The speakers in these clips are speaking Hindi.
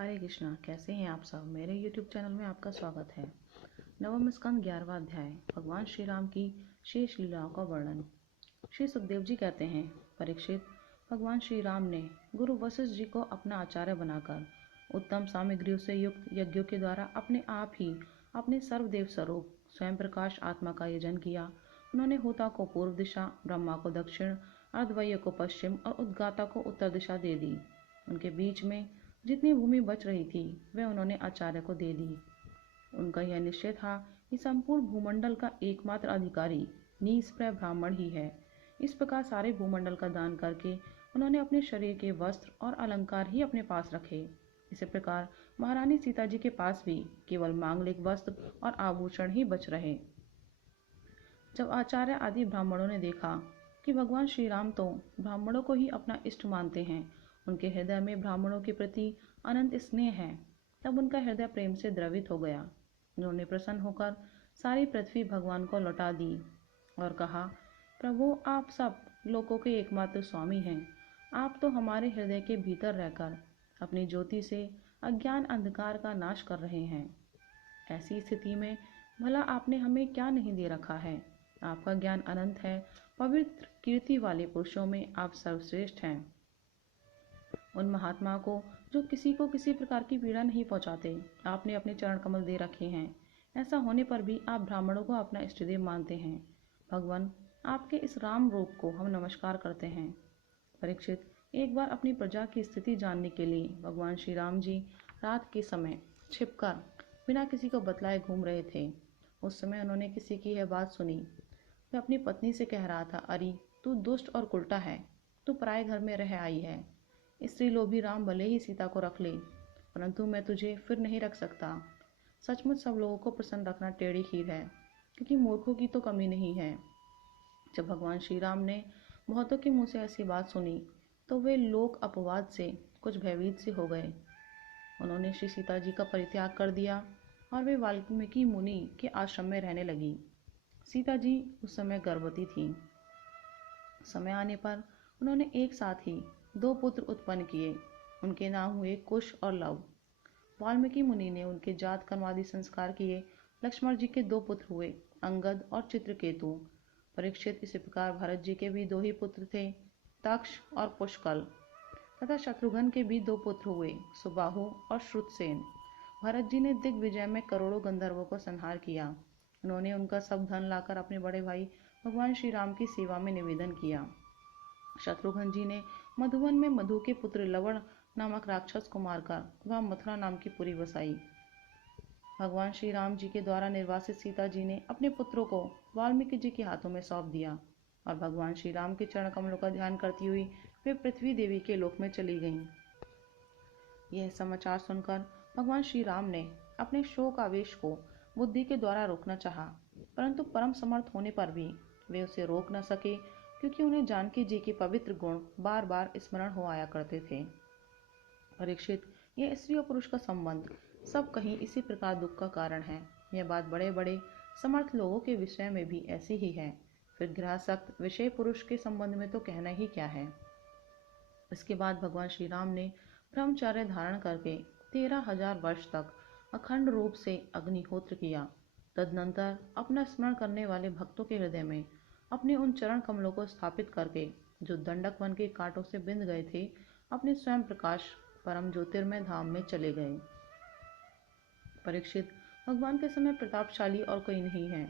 हरे कृष्णा। कैसे हैं आप सब। मेरे YouTube चैनल में आपका स्वागत है। नवम स्कंद 11वां अध्याय, भगवान श्री राम की शेष लीलाओं का वर्णन। श्री सुखदेव जी कहते हैं, परीक्षित, भगवान श्री राम ने गुरु वशिष्ठ जी को अपना आचार्य बनाकर उत्तम सामग्रियों से युक्त यज्ञों के द्वारा अपने आप ही अपने सर्वदेव स्वरूप स्वयं प्रकाश आत्मा का यजन किया। उन्होंने होता को पूर्व दिशा, ब्रह्मा को दक्षिण, अर्धवैय को पश्चिम और उद्गाता को उत्तर दिशा दे दी। उनके बीच में जितनी भूमि बच रही थी वह उन्होंने आचार्य को दे दी। उनका यह निश्चय था कि संपूर्ण भूमंडल का एकमात्र अधिकारी निष्प्रय ब्राह्मण ही है। इस प्रकार सारे भूमंडल का दान करके उन्होंने अपने शरीर के वस्त्र और अलंकार ही अपने पास रखे। इसी प्रकार महारानी सीता जी के पास भी केवल मांगलिक वस्त्र और आभूषण ही बच रहे। जब आचार्य आदि ब्राह्मणों ने देखा कि भगवान श्री राम तो ब्राह्मणों को ही अपना इष्ट मानते हैं, उनके हृदय में ब्राह्मणों के प्रति अनंत स्नेह है, तब उनका हृदय प्रेम से द्रवित हो गया। उन्होंने प्रसन्न होकर सारी पृथ्वी भगवान को लौटा दी और कहा, प्रभु, आप सब लोगों के एकमात्र स्वामी हैं। आप तो हमारे हृदय के भीतर रहकर अपनी ज्योति से अज्ञान अंधकार का नाश कर रहे हैं। ऐसी स्थिति में भला आपने हमें क्या नहीं दे रखा है। आपका ज्ञान अनंत है। पवित्र कीर्ति वाले पुरुषों में आप सर्वश्रेष्ठ हैं। उन महात्मा को जो किसी को किसी प्रकार की पीड़ा नहीं पहुंचाते, आपने अपने चरण कमल दे रखे हैं। ऐसा होने पर भी आप ब्राह्मणों को अपना इष्टदेव मानते हैं। भगवान, आपके इस राम रूप को हम नमस्कार करते हैं। परीक्षित, एक बार अपनी प्रजा की स्थिति जानने के लिए भगवान श्री राम जी रात के समय छिपकर बिना किसी को बतलाए घूम रहे थे। उस समय उन्होंने किसी की यह बात सुनी। वह अपनी पत्नी से कह रहा था, अरे तू दुष्ट और उल्टा है, तू पराए घर में रह आई है। स्त्री लोभी राम भले ही सीता को रख ले, परंतु मैं तुझे फिर नहीं रख सकता। सचमुच सब लोगों को प्रसन्न रखना टेढ़ी खीर है, क्योंकि मूर्खों की तो कमी नहीं है। जब भगवान श्री राम ने बहुतों के मुंह से ऐसी बात सुनी तो वे लोक अपवाद से कुछ भयभीत से हो गए। उन्होंने श्री सीता जी का परित्याग कर दिया और वे वाल्मीकि मुनि के आश्रम में रहने लगी। सीता जी उस समय गर्भवती थी। समय आने पर उन्होंने एक साथ ही 2 पुत्र उत्पन्न किए। उनके नाम हुए कुश और लव। वाल्मीकि मुनि ने उनके जात कर्मादि संस्कार किए। लक्ष्मण जी के 2 पुत्र हुए, अंगद और चित्रकेतु। परीक्षित, इसी प्रकार भरत जी के भी 2 ही पुत्र थे, तक्ष और पुष्कल। तथा शत्रुघ्न के भी 2 पुत्र हुए, सुबाहु और श्रुतसेन। भरत जी ने दिग्विजय में करोड़ों गंधर्वों को संहार किया। उन्होंने उनका सब धन लाकर अपने बड़े भाई भगवान श्री राम की सेवा में निवेदन किया। शत्रुघ्न जी ने मधुवन में मधु के पुत्र लवण नामक राक्षस को मारकर वह मथुरा नाम की पुरी बसाई। भगवान श्री राम जी के द्वारा निर्वासित सीता जी ने अपने पुत्रों को वाल्मीकि जी के हाथों में सौंप दिया और भगवान श्री राम के चरण कमलों का ध्यान करती हुई वे पृथ्वी देवी के लोक में चली गईं। यह समाचार सुनकर भगवान श्री राम ने अपने शोक आवेश को बुद्धि के द्वारा रोकना चाहा, परंतु परम समर्थ होने पर भी वे उसे रोक न सके, क्योंकि उन्हें जानकी जी के पवित्र गुण बार बार स्मरण हो आया करते थे। परीक्षित, यह स्त्री और पुरुष का संबंध सब कहीं इसी प्रकार दुख का कारण है। यह बात बड़े बड़े समर्थ लोगों के विषय में भी ऐसी ही है। फिर गृहस्थ विषय पुरुष के संबंध में तो कहना ही क्या है। इसके बाद भगवान श्री राम ने ब्रह्मचर्य धारण करके 13,000 वर्ष तक अखंड रूप से अग्निहोत्र किया। तदनंतर अपना स्मरण करने वाले भक्तों के हृदय में अपने उन चरण कमलों को स्थापित करके, जो दंडक वन के कांटों से बिंद गए थे, अपने स्वयं प्रकाश परम ज्योतिर्मय धाम में चले गए। परीक्षित, भगवान के समय प्रतापशाली और कोई नहीं है,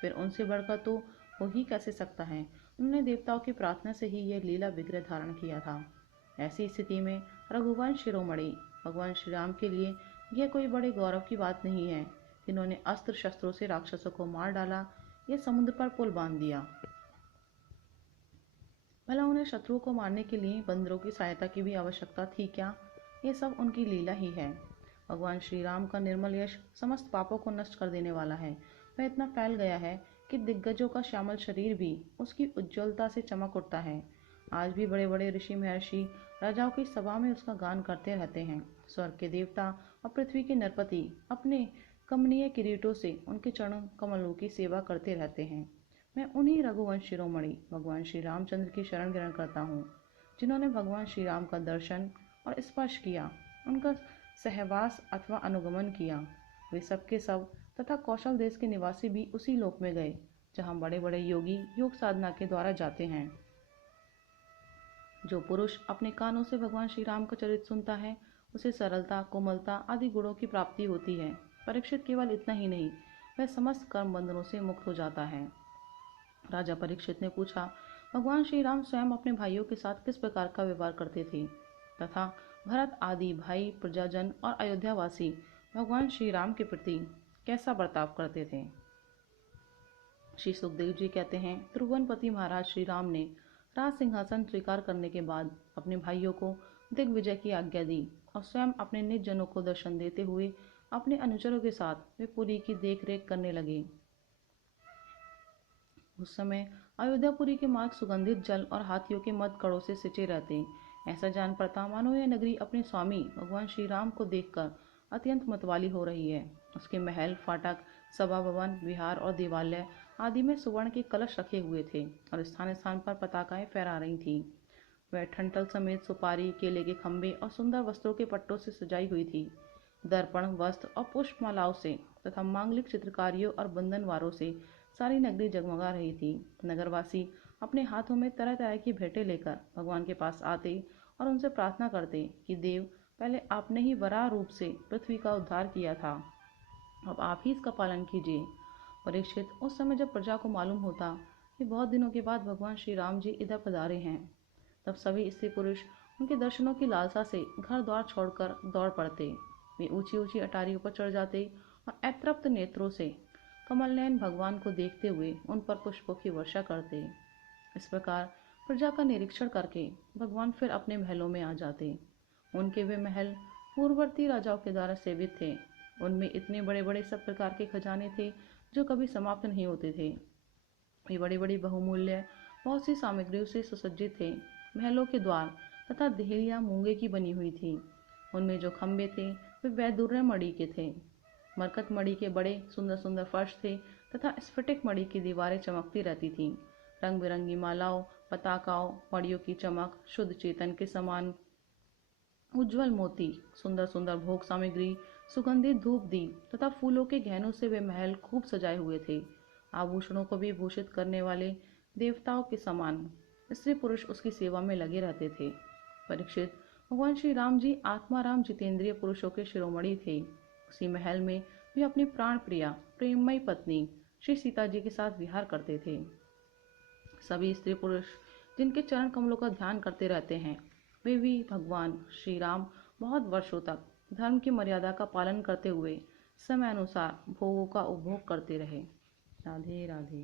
फिर उनसे बढ़कर तो हो ही कैसे सकता है। उन्होंने देवताओं की प्रार्थना से ही यह लीला विग्रह धारण किया था। ऐसी स्थिति में रघुवंश शिरोमणि भगवान श्री राम के लिए यह कोई बड़े गौरव की बात नहीं है। इन्होंने अस्त्र शस्त्रों से राक्षसों को मार डाला, यह समुद्र पर पुल बांध दिया। भला उन्हें शत्रुओं को मारने के लिए बंदरों की सहायता की भी आवश्यकता थी क्या। ये सब उनकी लीला ही है। भगवान श्री राम का निर्मल यश समस्त पापों को नष्ट कर देने वाला है। वह इतना फैल गया है कि दिग्गजों का श्यामल शरीर भी उसकी उज्ज्वलता से चमक उठता है। आज भी बड़े बड़े ऋषि महर्षि राजाओं की सभा में उसका गान करते रहते हैं। स्वर्ग के देवता और पृथ्वी के नरपति अपने कमनीय किरीटों से उनके चरण कमलों की सेवा करते रहते हैं। मैं उन्हीं रघुवंश शिरोमणि भगवान श्री रामचंद्र की शरण ग्रहण करता हूँ, जिन्होंने भगवान श्री राम का दर्शन और स्पर्श किया। उनका सहवास अथवा अनुगमन किया। वे सबके सब तथा कौशल देश के निवासी भी उसी लोक में गए जहाँ बड़े बड़े योगी योग साधना के द्वारा जाते हैं। जो पुरुष अपने कानों से भगवान श्री राम का चरित्र सुनता है उसे सरलता, कोमलता आदि गुणों की प्राप्ति होती है। परीक्षित केवल इतना ही नहीं, वह समस्त कर्म बंधनों से मुक्त हो जाता है। राजा परीक्षित ने पूछा, भगवान श्री राम स्वयं अपने भाइयों के साथ किस प्रकार का व्यवहार करते थे तथा भरत आदि भाई, प्रजाजन और अयोध्यावासी भगवान श्री राम के प्रति कैसा बर्ताव करते थे। श्री सुखदेव जी कहते हैं, त्रिभुवनपति महाराज श्री राम ने राज सिंहासन स्वीकार करने के बाद अपने भाइयों को दिग्विजय की आज्ञा दी और स्वयं अपने निज जनों को दर्शन देते हुए अपने अनुचरों के साथ वे पुरी की देख रेख करने लगे। उस समय अयोध्यापुरी के मार्ग सुगंधित जल और हाथियों के मद कड़ों से सिंचे रहते। ऐसा जान पड़ता मानो यह नगरी अपने स्वामी भगवान श्री राम को देखकर अत्यंत मतवाली हो रही है। उसके महल, फाटक, सभा भवन, विहार और देवालय आदि में सुवर्ण के कलश रखे हुए थे और स्थान स्थान पर पताकाएं फहरा रही थी। वह ठंठल समेत सुपारी, केले के खंभे और सुंदर वस्त्रों के पट्टों से सजाई हुई थी। दर्पण, वस्त्र और पुष्पमालाओं से तथा मांगलिक चित्रकारियों और बंधनवारों से सारी नगरी जगमगा रही थी। नगरवासी अपने हाथों में तरह तरह की भेंटें लेकर भगवान के पास आते और उनसे प्रार्थना करते कि देव, पहले आपने ही वराह रूप से पृथ्वी का उद्धार किया था, अब आप ही इसका पालन कीजिए। परीक्षित, उस समय जब प्रजा को मालूम होता कि बहुत दिनों के बाद भगवान श्री राम जी इधर पधारे हैं, तब सभी स्त्री पुरुष उनके दर्शनों की लालसा से घर द्वार छोड़कर दौड़ पड़ते। वे ऊंची ऊंची अटारियों पर चढ़ जाते और अतृप्त नेत्रों से कमलनयन भगवान को देखते हुए उन पर पुष्पों की वर्षा करते। इस प्रकार प्रजा का निरीक्षण करके भगवान फिर अपने महलों में आ जाते। उनके वे महल पूर्ववर्ती राजाओं के द्वारा सेवित थे। उनमें इतने बड़े बड़े सब प्रकार के खजाने थे जो कभी समाप्त नहीं होते थे। वे बड़ी बड़ी बहुमूल्य बहुत सी सामग्रियों से सुसज्जित थे। महलों के द्वार तथा देहलियां मूंगे की बनी हुई थी। उनमें जो खंभे थे वे वैदुर्य मणि के थे। मरकत मणि के बड़े सुंदर सुंदर फर्श थे तथा स्फटिक मणि की दीवारें चमकती रहती थीं। रंग बिरंगी मालाओं, पताकाओं, मणियों की चमक, शुद्ध चेतन के समान उज्जवल मोती, सुंदर सुंदर भोग सामग्री, सुगंधित धूप दीप तथा फूलों के गहनों से वे महल खूब सजाए हुए थे। आभूषणों को भी भूषित करने वाले देवताओं के समान स्त्री पुरुष उसकी सेवा में लगे रहते थे। परीक्षित, भगवान श्री राम जी आत्माराम जितेंद्रिय पुरुषों के शिरोमणि थे। उसी महल में वे अपनी प्राण प्रिया प्रेममयी पत्नी श्री सीता जी के साथ विहार करते थे। सभी स्त्री पुरुष जिनके चरण कमलों का ध्यान करते रहते हैं, वे भी भगवान श्री राम बहुत वर्षों तक धर्म की मर्यादा का पालन करते हुए समय अनुसार भोगों का उपभोग करते रहे। राधे राधे।